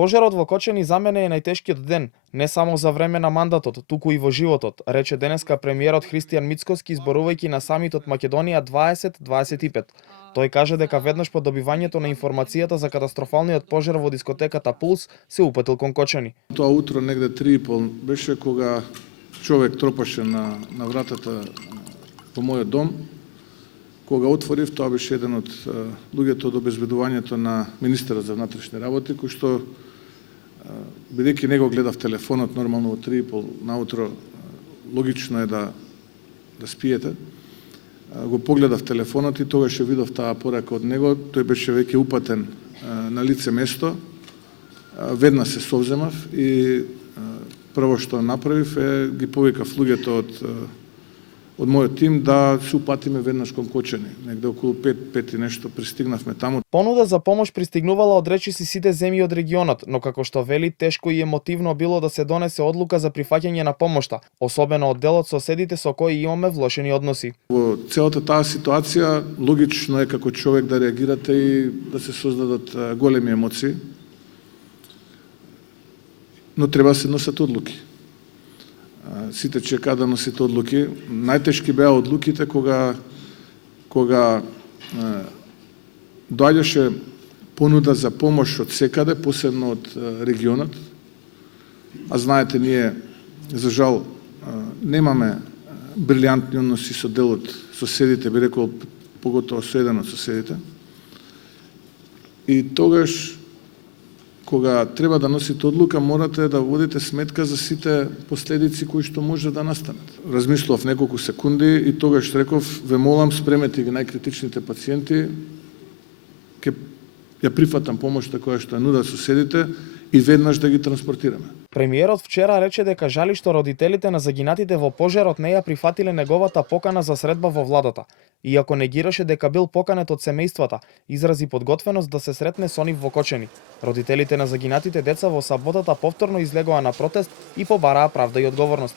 Пожарот во Кочани за мене е најтешкиот ден, не само за време на мандатот, туку и во животот, рече денеска премиерот Христијан Мицкоски зборувајќи на самитот Македонија 2025. Тој каже дека веднаш по добивањето на информацијата за катастрофалниот пожар во дискотеката Пулс се упатил кон Кочани. Тоа утро негде 3:30 беше кога човек тропаше на вратата во мојот дом. Кога отворив, тоа беше еден од луѓето од обезбедувањето на министерот за внатрешни работи, кој што, бидејќи него гледав телефонот нормално во 3:30 наутро, логично е да спиете. Го погледав телефонот и тогаш ја видов таа порака од него. Тој беше веќе упатен на лице место. Веднаш се совземав и прво што направив е ги повикав луѓето од мојот тим да се упатиме веднаш кон Кочани. Негде околу 5 и нешто пристигнавме таму. Понуда за помош пристигнувала од речиси сите земји од регионот, но како што вели, тешко и емотивно било да се донесе одлука за прифаќање на помошта, особено од дел од соседите со кои имаме влошени односи. Во целата таа ситуација логично е како човек да реагирате и да се создадат големи емоции, но треба да се носат одлуки. Сите чекаат да носите одлуки. Најтешки беа одлуките кога доаѓаше понуда за помош од секаде, посебно од регионот. А знаете, ние, за жал, немаме брилјантни односи со дел од соседите, би рекол, поготово со еден од соседите. И тогаш, кога треба да носите одлука, морате да водите сметка за сите последици кои што може да настанат. Размислував неколку секунди и тогаш реков, ве молам, спремете ги најкритичните пациенти, ќе ја прифатам помошта која што ја нудат соседите и веднаш да ги транспортираме. Премиерот вчера рече дека жали што родителите на загинатите во пожарот не ја прифатиле неговата покана за средба во владата. Иако негираше дека бил поканет од семејствата, изрази подготвеност да се сретне со нив во Кочани. Родителите на загинатите деца во саботата повторно излегоа на протест и побараа правда и одговорност.